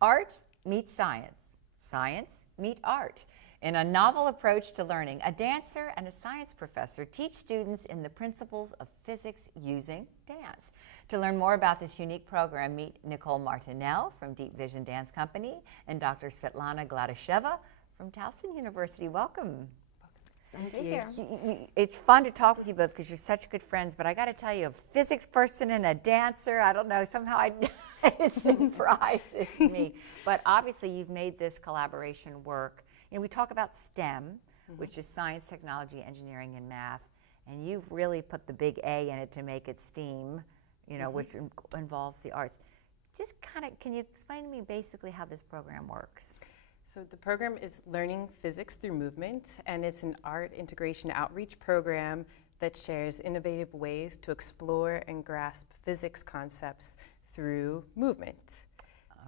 Art meets science. Science meet art. In a novel approach to learning, a dancer and a science professor teach students in the principles of physics using dance. To learn more about this unique program, meet Nicole Martinell from Deep Vision Dance Company and Dr. Svetlana Gladisheva from Towson University. Welcome. Nice to be here. It's fun to talk with you both because you're such good friends, but I got to tell you, a physics person and a dancer, I don't know, somehow it surprises me. But obviously you've made this collaboration work. You know, we talk about STEM, which is science, technology, engineering, and math, and you've really put the big A in it to make it STEAM, you know, which involves the arts. Just kind of, can you explain to me basically how this program works? So the program is Learning Physics Through Movement, and it's an art integration outreach program that shares innovative ways to explore and grasp physics concepts through movement.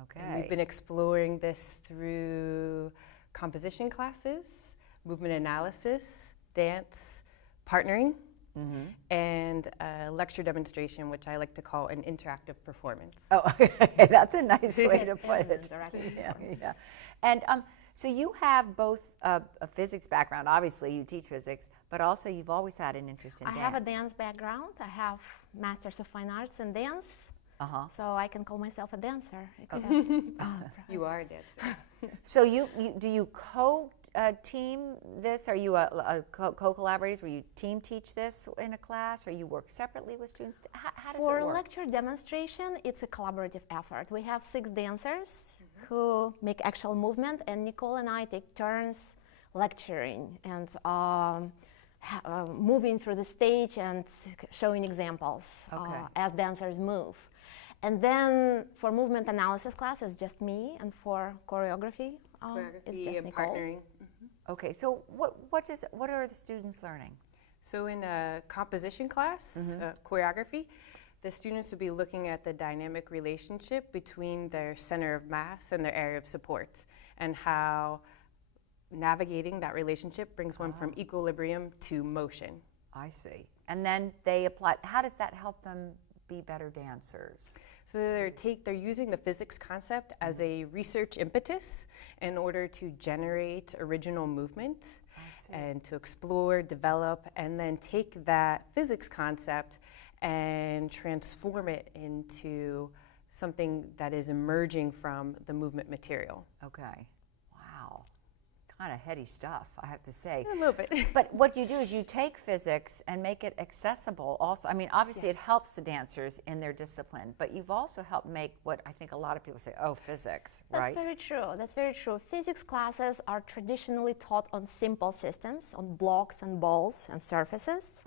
Okay. And we've been exploring this through composition classes, movement analysis, dance, partnering, and a lecture demonstration, which I like to call an interactive performance. Oh, that's a nice way to put it. Yeah. And so you have both a physics background. Obviously, you teach physics, but also you've always had an interest in dance. I have a dance background. I have Masters of Fine Arts in dance, so I can call myself a dancer. Except You are a dancer. So do you co-team this? Are you a co-collaborators where you team teach this in a class, or you work separately with students? How does it work? For lecture demonstration, it's a collaborative effort. We have 6 dancers who make actual movement, and Nicole and I take turns lecturing and moving through the stage and showing examples as dancers move. And then for movement analysis class, it's just me, and for choreography, it's just and Nicole. partnering. Okay, so what are the students learning? So in a composition class, choreography, the students will be looking at the dynamic relationship between their center of mass and their area of support, and how navigating that relationship brings one from equilibrium to motion. I see. And then they apply. How does that help them be better dancers? So they're using the physics concept as a research impetus in order to generate original movement and to explore, develop, and then take that physics concept and transform it into something that is emerging from the movement material. Okay. Wow. Kind of heady stuff, I have to say. A little bit. But what you do is you take physics and make it accessible also. I mean, obviously it helps the dancers in their discipline, but you've also helped make what I think a lot of people say, oh, physics, right? That's very true. That's very true. Physics classes are traditionally taught on simple systems, on blocks and balls and surfaces.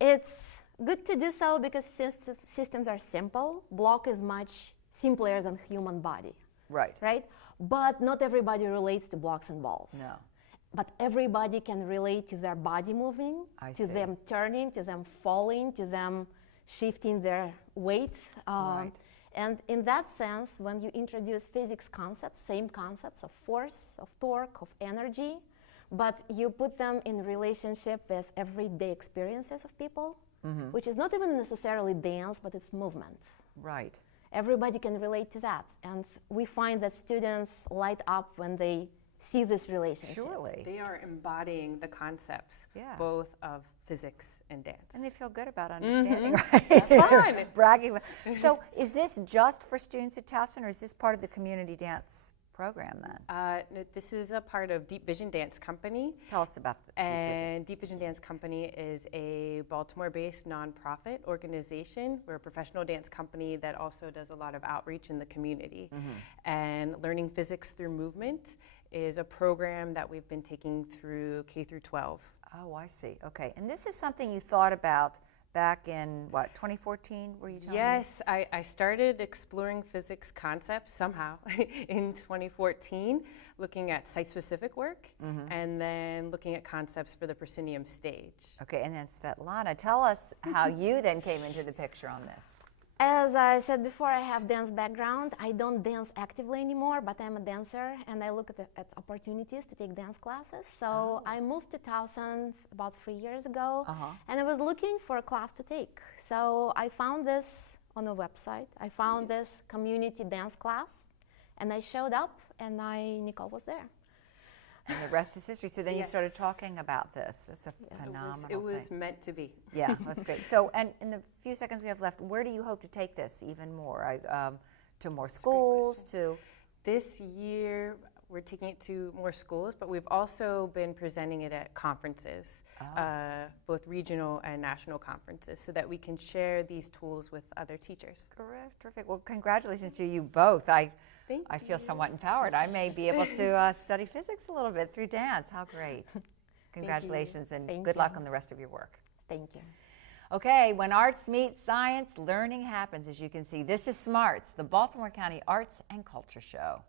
It's good to do so because since systems are simple, block is much simpler than human body. Right? But not everybody relates to blocks and balls. No. But everybody can relate to their body moving, to them turning, to them falling, to them shifting their weight. And in that sense, when you introduce physics concepts, same concepts of force, of torque, of energy, but you put them in relationship with everyday experiences of people, which is not even necessarily dance, but it's movement. Right. Everybody can relate to that, and we find that students light up when they see this relationship. Surely. They are embodying the concepts, both of physics and dance. And they feel good about understanding, right? It's fun. Bragging. So is this just for students at Towson, or is this part of the community dance program then? No, this is a part of Deep Vision Dance Company. Tell us about the Deep Vision Dance Company is a Baltimore-based nonprofit organization. We're a professional dance company that also does a lot of outreach in the community. And Learning Physics Through Movement is a program that we've been taking through K through 12. Oh, I see. Okay. And this is something you thought about back in, what, 2014, were you telling me? Yes, I started exploring physics concepts somehow in 2014, looking at site-specific work, and then looking at concepts for the proscenium stage. Okay, and then Svetlana, tell us how you then came into the picture on this. As I said before, I have dance background. I don't dance actively anymore, but I'm a dancer, and I look at opportunities to take dance classes. So I moved to Towson about 3 years ago, and I was looking for a class to take. So I found this on a website. I found this community dance class, And I showed up, and Nicole was there. And the rest is history. So then you Yes. started talking about this. That's a phenomenal It was thing. meant to be. Yeah, that's great. So, and in the few seconds we have left, where do you hope to take this even more? To more schools, to? This year, we're taking it to more schools, but we've also been presenting it at conferences, both regional and national conferences, so that we can share these tools with other teachers. Correct, terrific. Well, congratulations to you both. I Thank feel somewhat empowered. I may be able to study physics a little bit through dance. How great. Congratulations and Thank good you. luck on the rest of your work. Thank you. Okay, when arts meet science, learning happens, as you can see. This is SMARTS, the Baltimore County Arts and Culture Show.